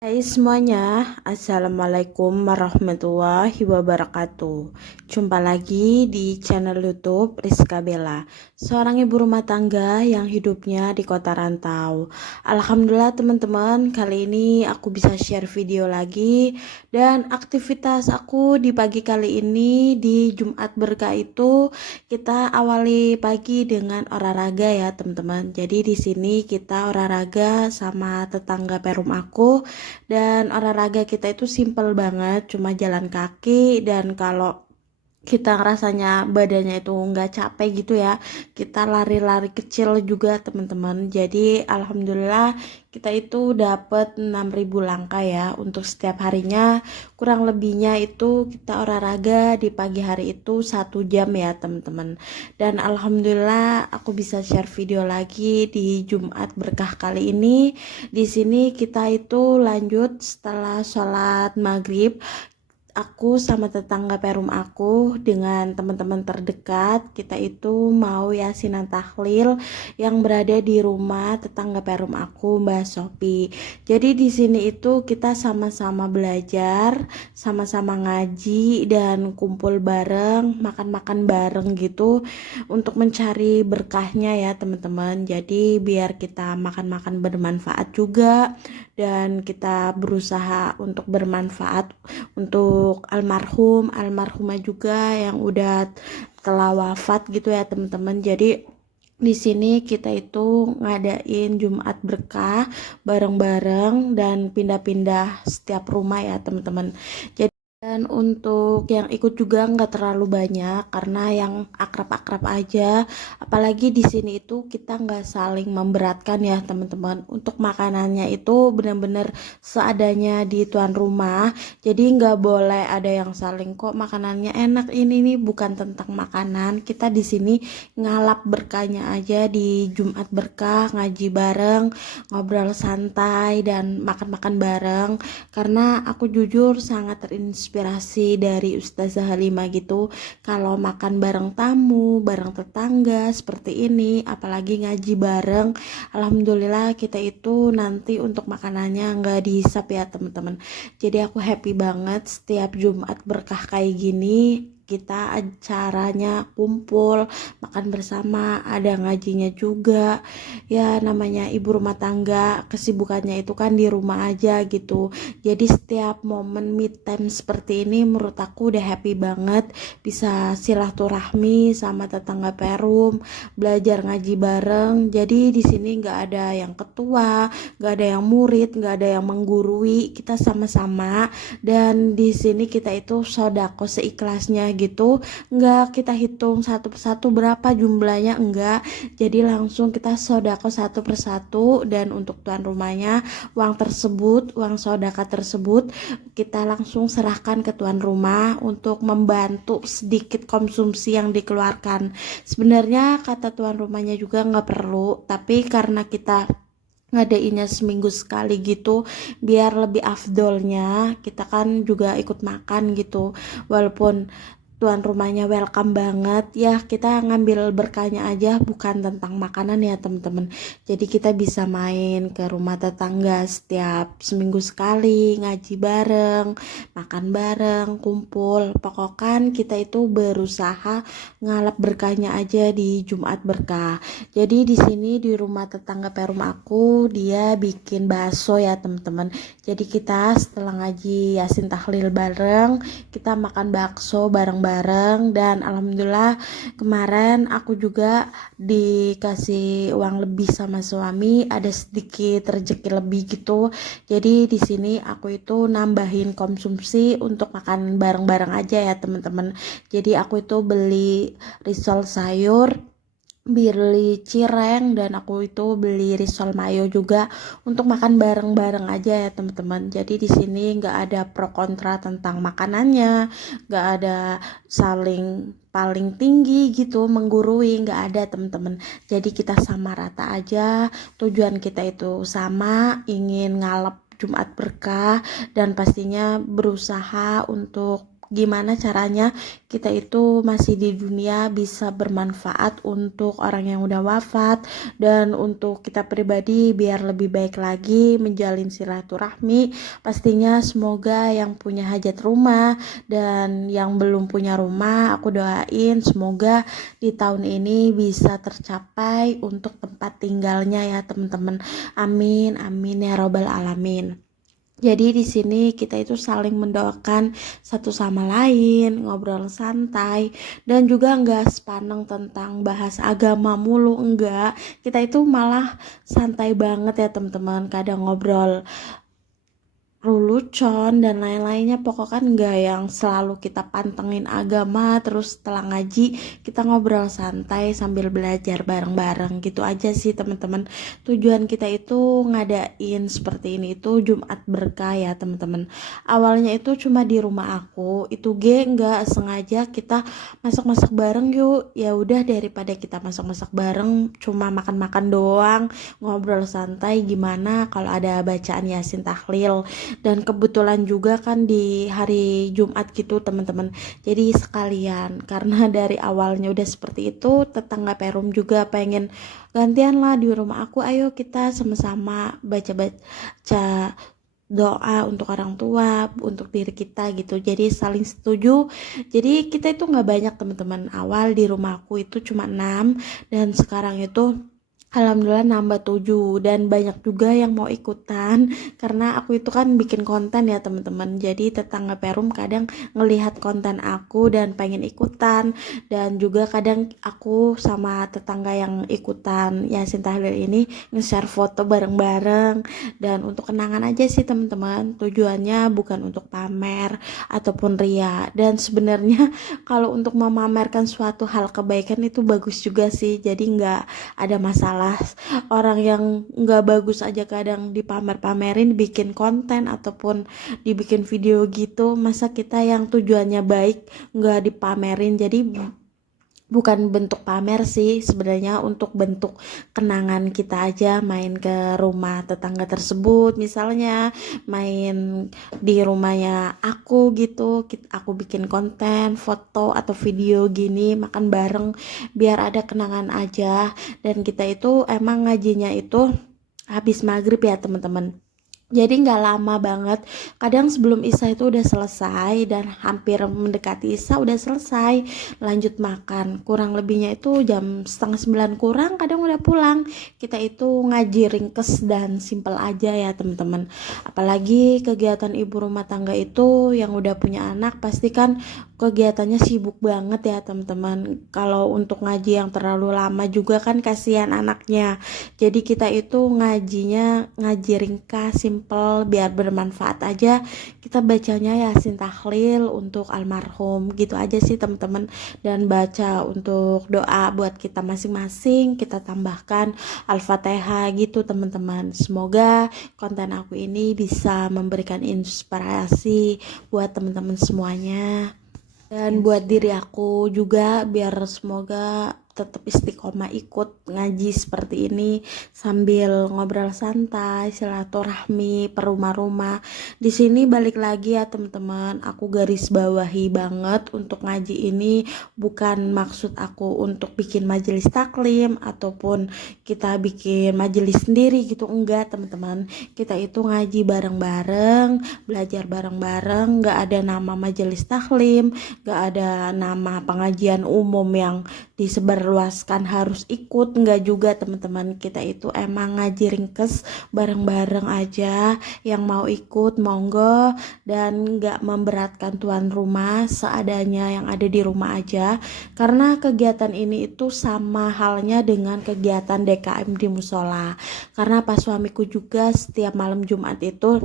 Hai semuanya, Assalamualaikum warahmatullahi wabarakatuh. Jumpa lagi di channel YouTube Rizka Bella, seorang ibu rumah tangga yang hidupnya di kota rantau. Alhamdulillah teman-teman, kali ini aku bisa share video lagi. Dan aktivitas aku di pagi kali ini di Jumat Berkah itu kita awali pagi dengan olahraga ya teman-teman. Jadi di sini kita olahraga sama tetangga perum aku. Dan olahraga kita itu simple banget, cuma jalan kaki. Dan kalau kita rasanya badannya itu nggak capek gitu ya, kita lari-lari kecil juga teman-teman. Jadi alhamdulillah kita itu dapat 6.000 langkah ya untuk setiap harinya. Kurang lebihnya itu kita olahraga di pagi hari itu 1 jam ya teman-teman. Dan alhamdulillah aku bisa share video lagi di Jumat Berkah kali ini. Di sini kita itu lanjut setelah sholat maghrib. Aku sama tetangga perum aku dengan teman-teman terdekat kita itu mau yasinan tahlil yang berada di rumah tetangga perum aku, Mbak Sopi. Jadi di sini itu kita sama-sama belajar, sama-sama ngaji dan kumpul bareng, makan-makan bareng gitu untuk mencari berkahnya ya teman-teman. Jadi biar kita makan-makan bermanfaat juga dan kita berusaha untuk bermanfaat untuk almarhumah juga yang udah telah wafat gitu ya teman-teman. Jadi di sini kita itu ngadain Jumat Berkah bareng-bareng dan pindah-pindah setiap rumah ya teman-teman. Dan untuk yang ikut juga nggak terlalu banyak karena yang akrab-akrab aja. Apalagi di sini itu kita nggak saling memberatkan ya teman-teman. Untuk makanannya itu benar-benar seadanya di tuan rumah. Jadi nggak boleh ada yang saling kok makanannya enak ini nih, bukan tentang makanan. Kita di sini ngalap berkahnya aja di Jumat Berkah, ngaji bareng, ngobrol santai dan makan-makan bareng. Karena aku jujur sangat terinspirasi dari Ustazah Halimah gitu. Kalau makan bareng tamu, bareng tetangga seperti ini, apalagi ngaji bareng, alhamdulillah kita itu nanti untuk makanannya nggak dihisap ya teman-teman. Jadi aku happy banget setiap Jumat Berkah kayak gini. Kita acaranya kumpul, makan bersama, ada ngajinya juga. Ya namanya ibu rumah tangga, kesibukannya itu kan di rumah aja gitu. Jadi setiap momen me time seperti ini menurut aku udah happy banget. Bisa silaturahmi sama tetangga perum, belajar ngaji bareng. Jadi di sini nggak ada yang ketua, nggak ada yang murid, nggak ada yang menggurui. Kita sama-sama dan di sini kita itu sodako seikhlasnya gitu. Nggak kita hitung satu persatu berapa jumlahnya, enggak. Jadi langsung kita sodako satu persatu. Dan untuk tuan rumahnya uang tersebut, uang sodaka tersebut kita langsung serahkan ke tuan rumah untuk membantu sedikit konsumsi yang dikeluarkan. Sebenarnya kata tuan rumahnya juga nggak perlu, tapi karena kita ngadainnya seminggu sekali gitu biar lebih afdolnya kita kan juga ikut makan gitu. Walaupun tuan rumahnya welcome banget ya, kita ngambil berkahnya aja, bukan tentang makanan ya teman-teman. Jadi kita bisa main ke rumah tetangga setiap seminggu sekali, ngaji bareng, makan bareng, kumpul. Pokoknya kita itu berusaha ngalap berkahnya aja di Jumat Berkah. Jadi di sini di rumah tetangga perum aku dia bikin bakso ya teman-teman. Jadi kita setelah ngaji yasin tahlil bareng, kita makan bakso bareng-bareng. Dan alhamdulillah kemarin aku juga dikasih uang lebih sama suami, ada sedikit rezeki lebih gitu. Jadi di sini aku itu nambahin konsumsi untuk makan bareng-bareng aja ya teman-teman. Jadi aku itu beli risol sayur, beli cireng, dan aku itu beli risol mayo juga untuk makan bareng-bareng aja ya teman-teman. Jadi di sini nggak ada pro kontra tentang makanannya, nggak ada saling paling tinggi gitu menggurui, nggak ada teman-teman. Jadi kita sama rata aja, tujuan kita itu sama, ingin ngalap Jumat Berkah dan pastinya berusaha untuk gimana caranya kita itu masih di dunia bisa bermanfaat untuk orang yang udah wafat, dan untuk kita pribadi biar lebih baik lagi menjalin silaturahmi. Pastinya semoga yang punya hajat rumah dan yang belum punya rumah, aku doain semoga di tahun ini bisa tercapai untuk tempat tinggalnya ya teman-teman. Amin amin ya robbal alamin. Jadi di sini kita itu saling mendoakan satu sama lain, ngobrol santai, dan juga nggak sepaneng tentang bahas agama mulu, enggak. Kita itu malah santai banget ya teman-teman, kadang ngobrol lelucon dan lain-lainnya, pokoknya kan nggak yang selalu kita pantengin agama terus setelah ngaji kita ngobrol santai sambil belajar bareng-bareng gitu aja sih teman-teman. Tujuan kita itu ngadain seperti ini itu Jumat berkah ya teman-teman. Awalnya itu cuma di rumah aku, itu nggak sengaja kita masak-masak bareng yuk, ya udah daripada kita masak-masak bareng cuma makan-makan doang, ngobrol santai, gimana kalau ada bacaan Yasin tahlil. Dan kebetulan juga kan di hari Jumat gitu teman-teman, jadi sekalian karena dari awalnya udah seperti itu, tetangga Perum juga pengen gantian lah di rumah aku, ayo kita sama-sama baca doa untuk orang tua, untuk diri kita gitu, jadi saling setuju. Jadi kita itu nggak banyak teman-teman, awal di rumahku itu cuma 6 dan sekarang itu alhamdulillah nambah 7, dan banyak juga yang mau ikutan karena aku itu kan bikin konten ya teman-teman. Jadi tetangga Perum kadang ngelihat konten aku dan pengen ikutan, dan juga kadang aku sama tetangga yang ikutan Yasin Tahlil ini nge-share foto bareng-bareng, dan untuk kenangan aja sih teman-teman. Tujuannya bukan untuk pamer ataupun ria, dan sebenarnya kalau untuk memamerkan suatu hal kebaikan itu bagus juga sih, jadi nggak ada masalah. Orang yang nggak bagus aja kadang dipamer-pamerin, bikin konten ataupun dibikin video gitu, masa kita yang tujuannya baik nggak dipamerin. Jadi bukan bentuk pamer sih sebenarnya, untuk bentuk kenangan kita aja main ke rumah tetangga tersebut, misalnya main di rumahnya aku gitu, aku bikin konten foto atau video gini makan bareng biar ada kenangan aja. Dan kita itu emang ngajinya itu habis maghrib ya teman-teman, jadi nggak lama banget, kadang sebelum Isya itu udah selesai, dan hampir mendekati Isya udah selesai, lanjut makan. Kurang lebihnya itu jam setengah 9 kurang kadang udah pulang. Kita itu ngaji ringkes dan simple aja ya teman-teman. Apalagi kegiatan ibu rumah tangga itu yang udah punya anak pasti kan kegiatannya sibuk banget ya teman-teman. Kalau untuk ngaji yang terlalu lama juga kan kasihan anaknya. Jadi kita itu ngajinya ngaji ringkas, simple, biar bermanfaat aja. Kita bacanya Yasin tahlil untuk almarhum gitu aja sih teman-teman, dan baca untuk doa buat kita masing-masing, kita tambahkan Al-Fatihah gitu teman-teman. Semoga konten aku ini bisa memberikan inspirasi buat teman-teman semuanya, dan buat diri aku juga biar semoga tetap istiqomah ikut ngaji seperti ini sambil ngobrol santai, silaturahmi per rumah-rumah. Di sini balik lagi ya teman-teman, aku garis bawahi banget untuk ngaji ini bukan maksud aku untuk bikin majelis taklim ataupun kita bikin majelis sendiri gitu, enggak teman-teman. Kita itu ngaji bareng-bareng, belajar bareng-bareng, nggak ada nama majelis taklim, nggak ada nama pengajian umum yang disebarluaskan harus ikut, enggak juga teman-teman. Kita itu emang ngaji ringkes bareng-bareng aja, yang mau ikut monggo, dan enggak memberatkan tuan rumah, seadanya yang ada di rumah aja. Karena kegiatan ini itu sama halnya dengan kegiatan DKM di musola, karena pas suamiku juga setiap malam Jumat itu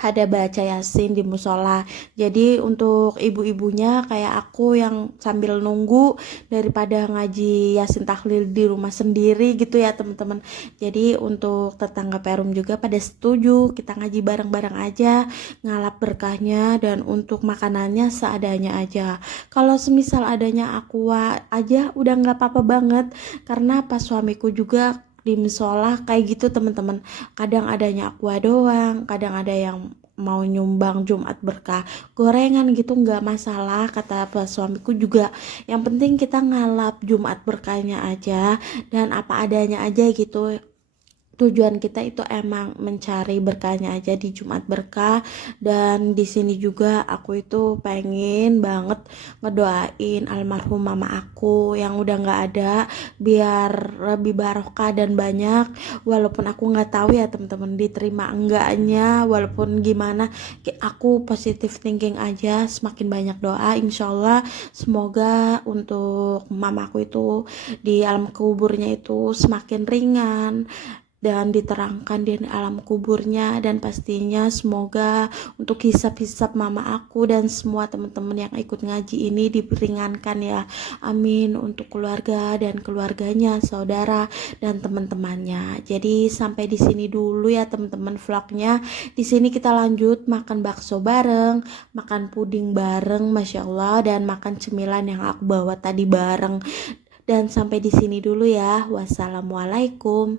ada baca Yasin di musola. Jadi untuk ibu-ibunya kayak aku yang sambil nunggu daripada ngaji Yasin tahlil di rumah sendiri gitu ya teman-teman. Jadi untuk tetangga Perum juga pada setuju kita ngaji bareng-bareng aja, ngalap berkahnya, dan untuk makanannya seadanya aja. Kalau semisal adanya aqua aja udah nggak apa-apa banget, karena pas suamiku juga di musola kayak gitu teman-teman, kadang adanya aqua doang, kadang ada yang mau nyumbang Jumat berkah gorengan gitu nggak masalah, kata suamiku juga. Yang penting kita ngalap Jumat berkahnya aja dan apa adanya aja gitu. Tujuan kita itu emang mencari berkahnya aja di Jumat berkah. Dan di sini juga aku itu pengen banget ngedoain almarhum mama aku yang udah nggak ada, biar lebih barokah dan banyak. Walaupun aku nggak tahu ya teman-teman diterima enggaknya, walaupun gimana, aku positive thinking aja. Semakin banyak doa, insyaallah semoga untuk mamaku itu di alam kuburnya itu semakin ringan dan diterangkan di alam kuburnya, dan pastinya semoga untuk hisab-hisab mama aku dan semua teman-teman yang ikut ngaji ini diperingankan ya, amin, untuk keluarga dan keluarganya, saudara dan teman-temannya. Jadi sampai di sini dulu ya teman-teman vlognya. Di sini kita lanjut makan bakso bareng, makan puding bareng, masya Allah, dan makan cemilan yang aku bawa tadi bareng. Dan sampai di sini dulu ya, wassalamualaikum.